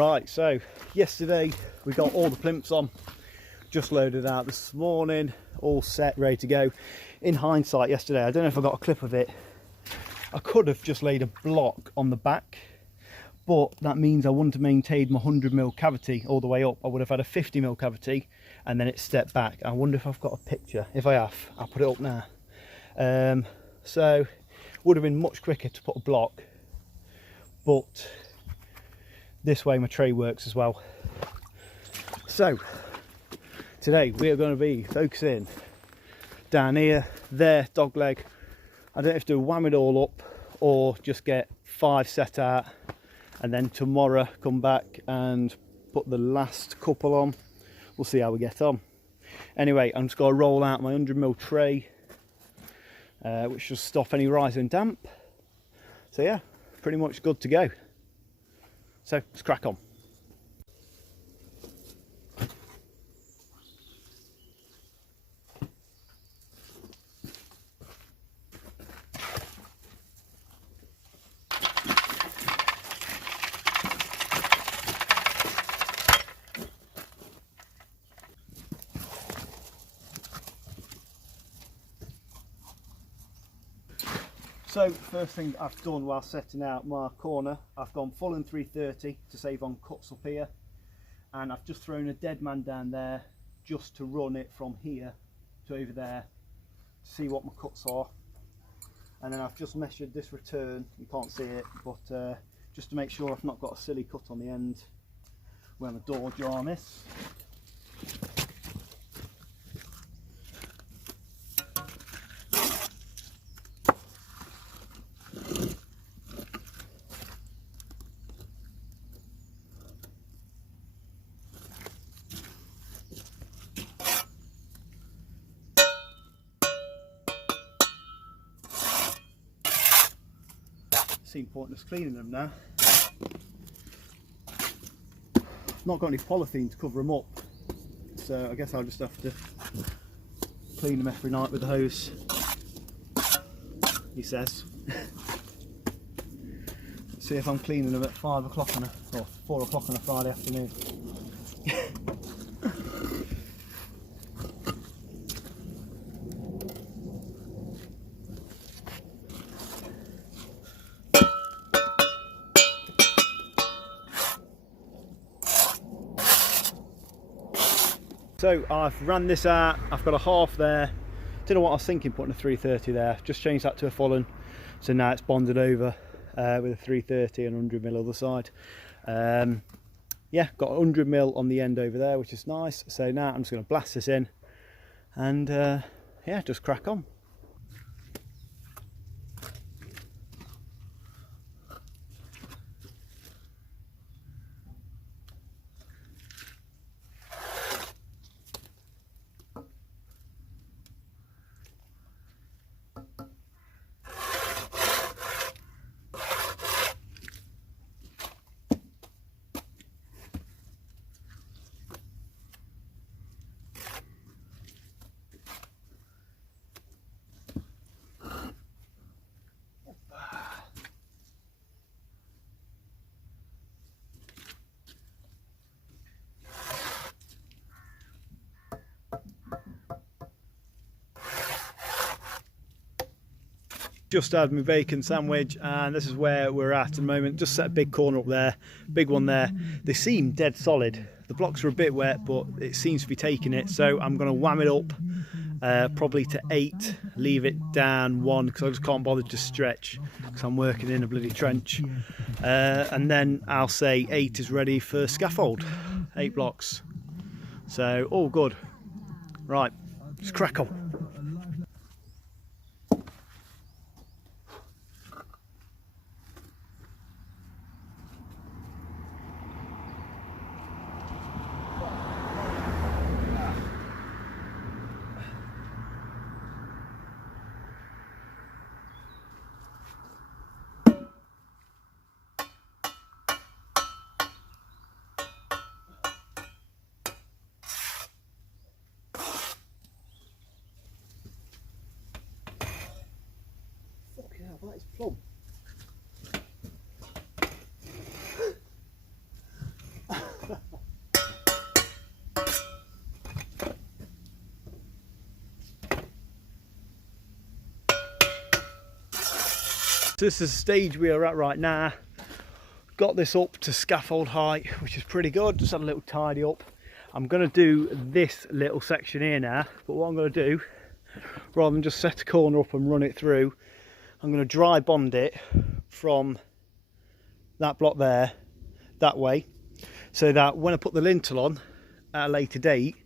Right, so yesterday we got all the plimps on, just loaded out this morning, all set, ready to go. In hindsight yesterday, I don't know if I got a clip of it, I could have just laid a block on the back, but that means I wouldn't have maintained my 100mm cavity all the way up. I would have had a 50mm cavity and then it stepped back. I wonder if I've got a picture. If I have, I'll put it up now. So would have been much quicker to put a block, but this way my tray works as well. So today we are going to be focusing down here, there, dog leg. I don't have to wham it all up or just get 5 set out and then tomorrow come back and put the last couple on. We'll see how we get on. Anyway, I'm just going to roll out my 100mm tray, which should stop any rising damp. So yeah, pretty much good to go. So let's crack on. So first thing I've done while setting out my corner, I've gone full in 330 to save on cuts up here, and I've just thrown a dead man down there just to run it from here to over there to see what my cuts are. And then I've just measured this return, you can't see it, but just to make sure I've not got a silly cut on the end where my door jar is. Seem pointless cleaning them now. Not got any polythene to cover them up, so I guess I'll just have to clean them every night with the hose, he says. See if I'm cleaning them at 5 o'clock on or 4 o'clock on a Friday afternoon. So I've ran this out, I've got a half there. Don't know what I was thinking putting a 330 there, just changed that to a full-on. So now it's bonded over with a 330 and 100mm other side. Yeah, got 100mm on the end over there, which is nice. So now I'm just going to blast this in and yeah, just crack on. Just had my bacon sandwich and this is where we're at the moment. Just set a big corner up there, big one there. They seem dead solid. The blocks are a bit wet, but it seems to be taking it. So I'm going to wham it up probably to 8, leave it down 1 because I just can't bother to stretch because I'm working in a bloody trench. And then I'll say 8 is ready for scaffold, 8 blocks. So all good. Right, just crack on. That is plumb. This is the stage we are at right now. Got this up to scaffold height, which is pretty good. Just had a little tidy up. I'm going to do this little section here now, but what I'm going to do, rather than just set a corner up and run it through, I'm going to dry bond it from that block there, that way, so that when I put the lintel on at a later date,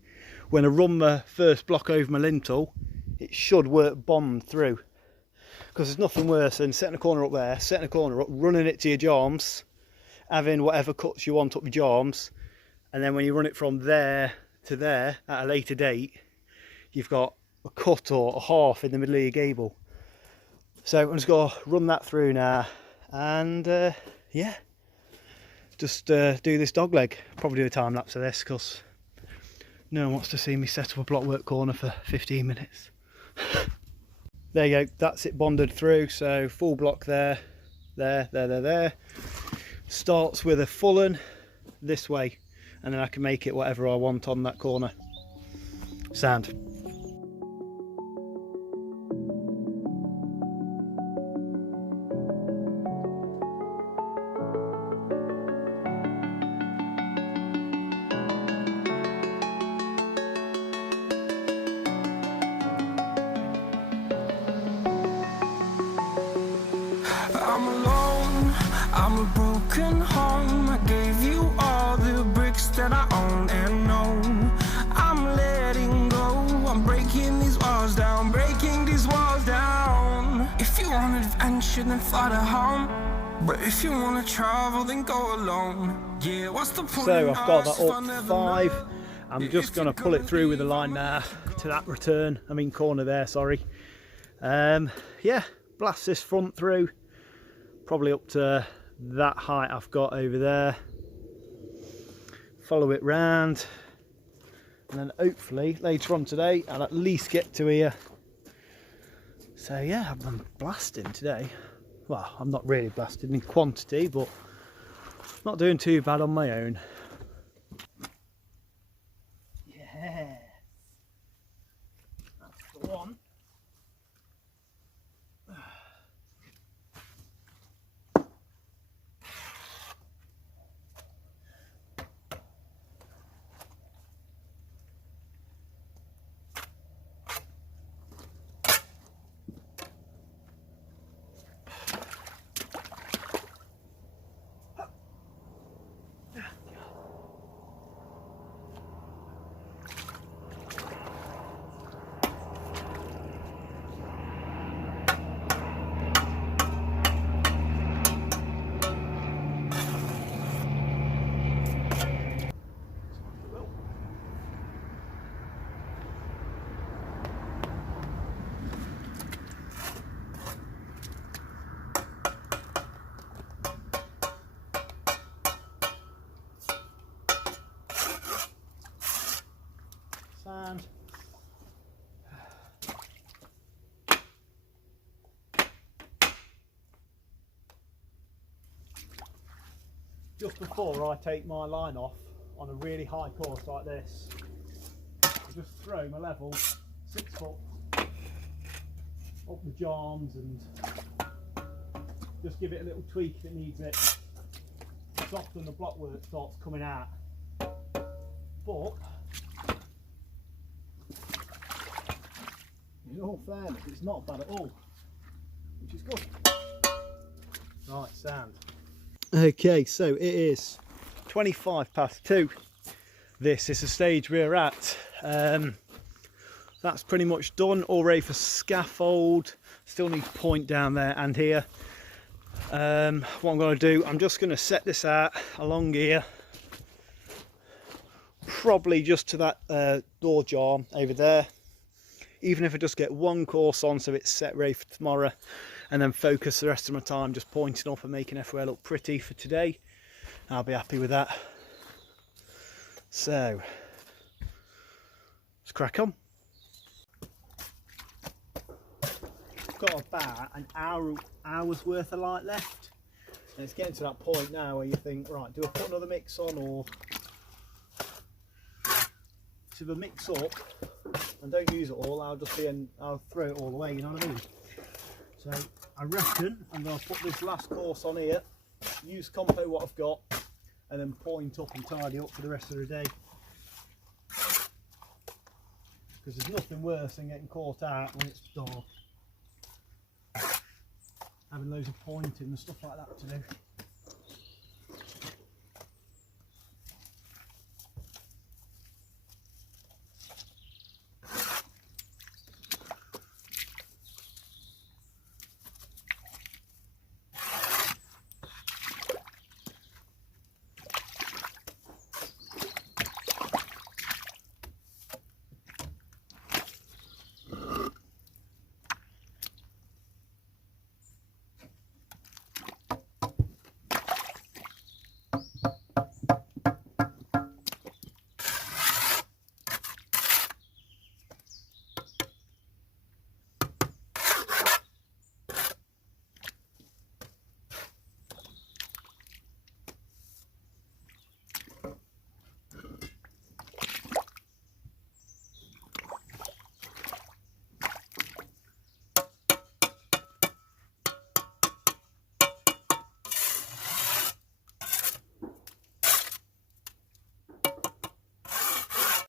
when I run my first block over my lintel, it should work bond through. Because there's nothing worse than setting a corner up there, setting a corner up, running it to your joms, having whatever cuts you want up your joms, and then when you run it from there to there at a later date, you've got a cut or a half in the middle of your gable. So I'm just going to run that through now, and yeah, just do this dog leg. Probably do a time lapse of this because no one wants to see me set up a blockwork corner for 15 minutes. There you go, that's it bonded through. So full block there, there. Starts with a full un this way, and then I can make it whatever I want on that corner. Sound. I'm alone, I'm a broken home. I gave you all the bricks that I own and know. I'm letting go, I'm breaking these walls down, breaking these walls down. If you want adventure, then fly to home. But if you want to travel, then go alone. Yeah, what's the point? So I've got that up 5. I'm just going to pull it through with the line now to that corner there, sorry. Yeah, blast this front through. Probably up to that height I've got over there. Follow it round, and then hopefully later on today I'll at least get to here. So yeah, I'm blasting today. Well, I'm not really blasting in quantity, but not doing too bad on my own. Yes, that's the one. Sand. Just before I take my line off on a really high course like this, I just throw my level 6 foot up the joms and just give it a little tweak if it needs it. It's often the blockwork starts coming out, but in all fairness, it's not bad at all, which is good. Right, sound. Okay, so it is 2:25. This is the stage we're at. That's pretty much done, all ready for scaffold. Still need point down there and here. What I'm going to do, I'm just going to set this out along here, probably just to that door jar over there. Even if I just get one course on so it's set ready for tomorrow, and then focus the rest of my time just pointing up and making everywhere look pretty for today, I'll be happy with that. So let's crack on. I've got about an hour's worth of light left, and it's getting to that point now where you think, right, do I put another mix on, or to the mix up and don't use it all, I'll throw it all away, you know what I mean? So I reckon I'm going to put this last course on here, use compo what I've got, and then point up and tidy up for the rest of the day. Because there's nothing worse than getting caught out when it's dark. Having loads of pointing and stuff like that to do.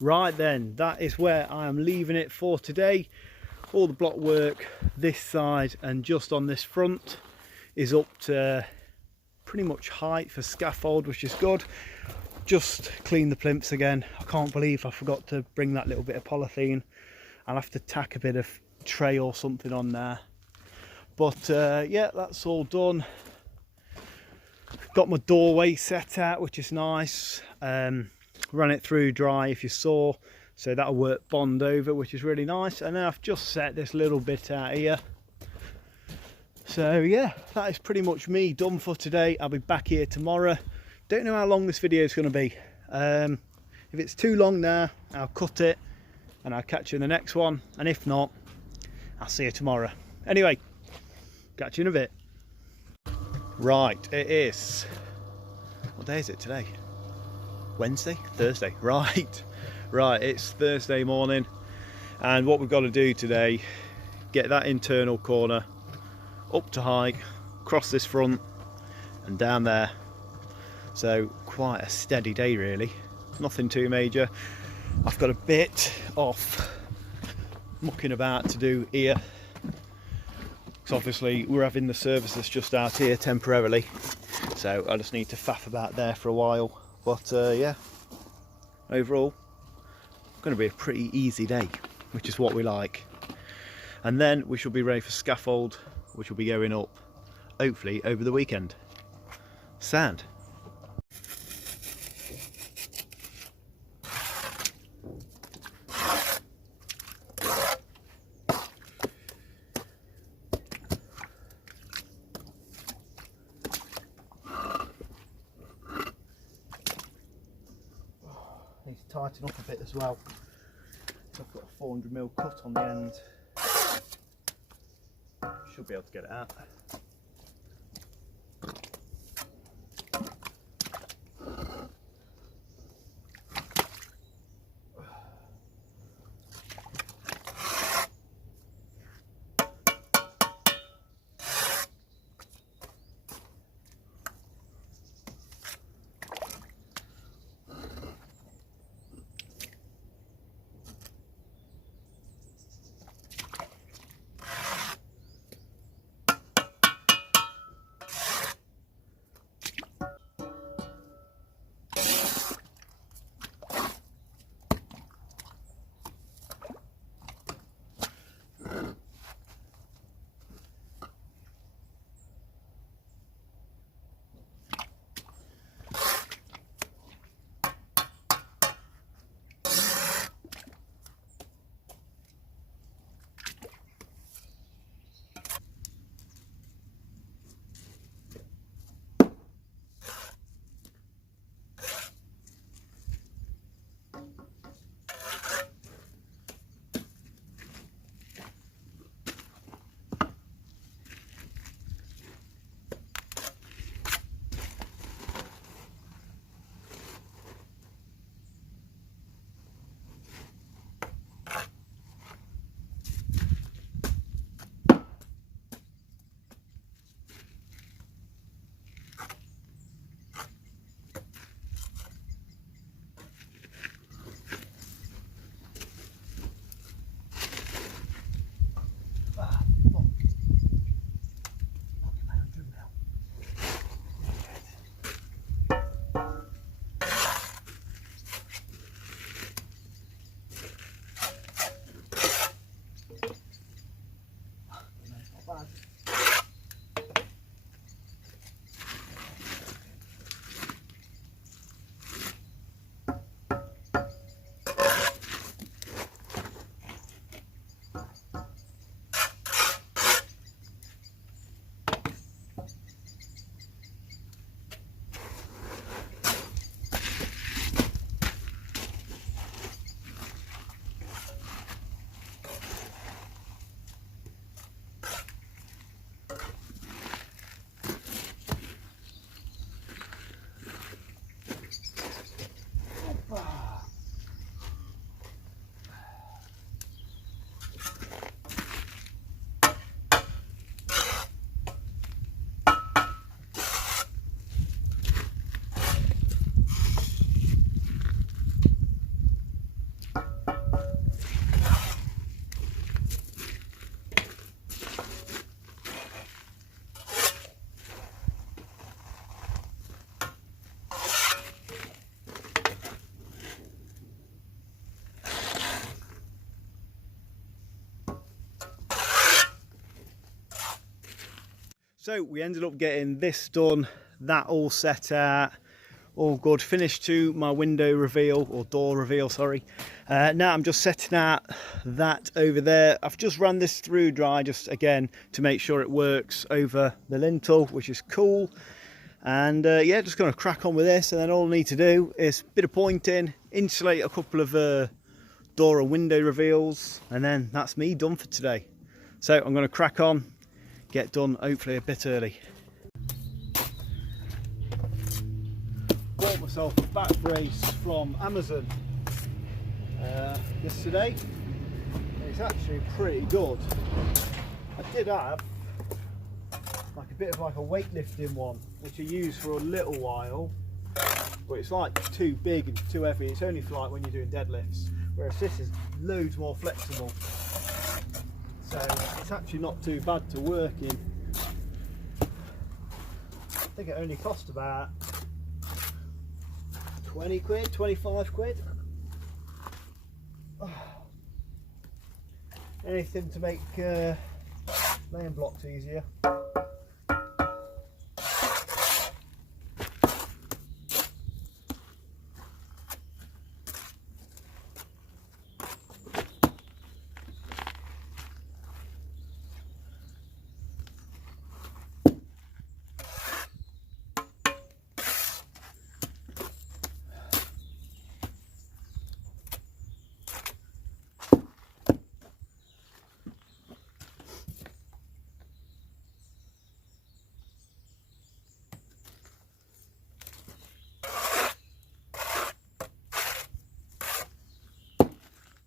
Right then, that is where I am leaving it for today. All the block work this side and just on this front is up to pretty much height for scaffold, which is good. Just clean the plinths again. I can't believe I forgot to bring that little bit of polythene. I'll have to tack a bit of tray or something on there. But yeah, that's all done. Got my doorway set out, which is nice. Ran it through dry, if you saw, so that'll work bond over, which is really nice. And then I've just set this little bit out here. So yeah, that is pretty much me done for today. I'll be back here tomorrow. Don't know how long this video is going to be. If it's too long now, I'll cut it and I'll catch you in the next one, and if not, I'll see you tomorrow. Anyway, catch you in a bit. Right, it is, what day is it today? Wednesday? Thursday, right, it's Thursday morning, and what we've got to do today, get that internal corner up to height, across this front and down there. So quite a steady day really, nothing too major. I've got a bit of mucking about to do here, because obviously we're having the services just out here temporarily, so I just need to faff about there for a while. But yeah, overall, going to be a pretty easy day, which is what we like. And then we shall be ready for scaffold, which will be going up, hopefully, over the weekend. Sand. Need to tighten up a bit as well. So I've got a 400mm cut on the end. Should be able to get it out. So we ended up getting this done, that all set out, all good. Finished to my window reveal, or door reveal, sorry. Now I'm just setting out that over there. I've just ran this through dry, just again to make sure it works over the lintel, which is cool. And yeah, just going to crack on with this, and then all I need to do is a bit of pointing, insulate a couple of door and window reveals, and then that's me done for today. So I'm going to crack on, get done hopefully a bit early. Bought myself a back brace from Amazon yesterday. It's actually pretty good. I did have like a bit of like a weightlifting one, which I used for a little while, but it's like too big and too heavy. It's only for like when you're doing deadlifts, whereas this is loads more flexible. So it's actually not too bad to work in. I think it only cost about 20 quid, 25 quid. Oh. Anything to make laying blocks easier.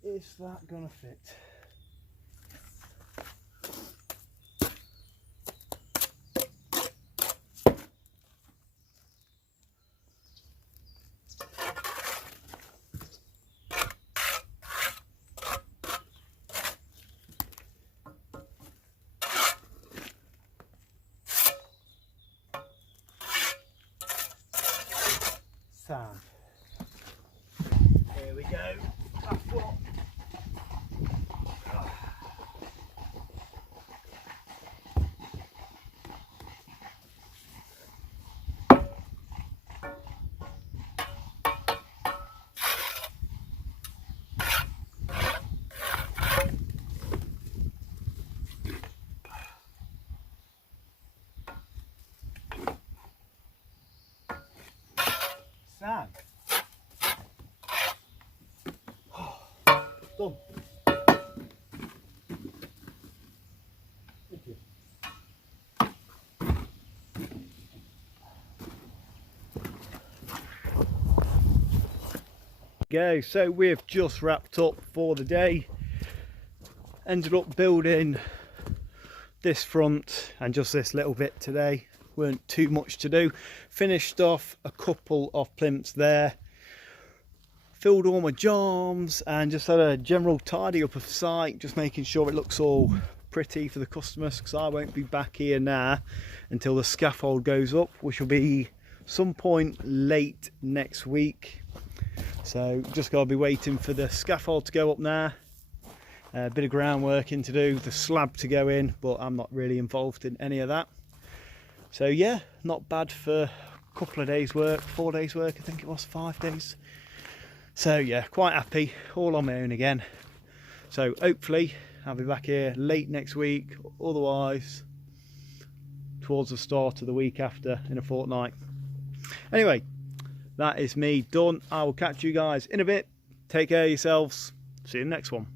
Is that gonna fit? Sound. There we go. That's what. Done. Thank you. Go. So we've just wrapped up for the day. Ended up building this front and just this little bit today. Weren't too much to do. Finished off a couple of plinths there, filled all my jambs, and just had a general tidy up of site, just making sure it looks all pretty for the customers, because I won't be back here now until the scaffold goes up, which will be some point late next week. So just got to be waiting for the scaffold to go up now. A bit of groundworking to do, the slab to go in, but I'm not really involved in any of that. So yeah, not bad for a couple of days work, 4 days work, I think it was, 5 days. So yeah, quite happy, all on my own again. So hopefully I'll be back here late next week, otherwise towards the start of the week after, in a fortnight. Anyway, that is me done. I will catch you guys in a bit. Take care of yourselves. See you in the next one.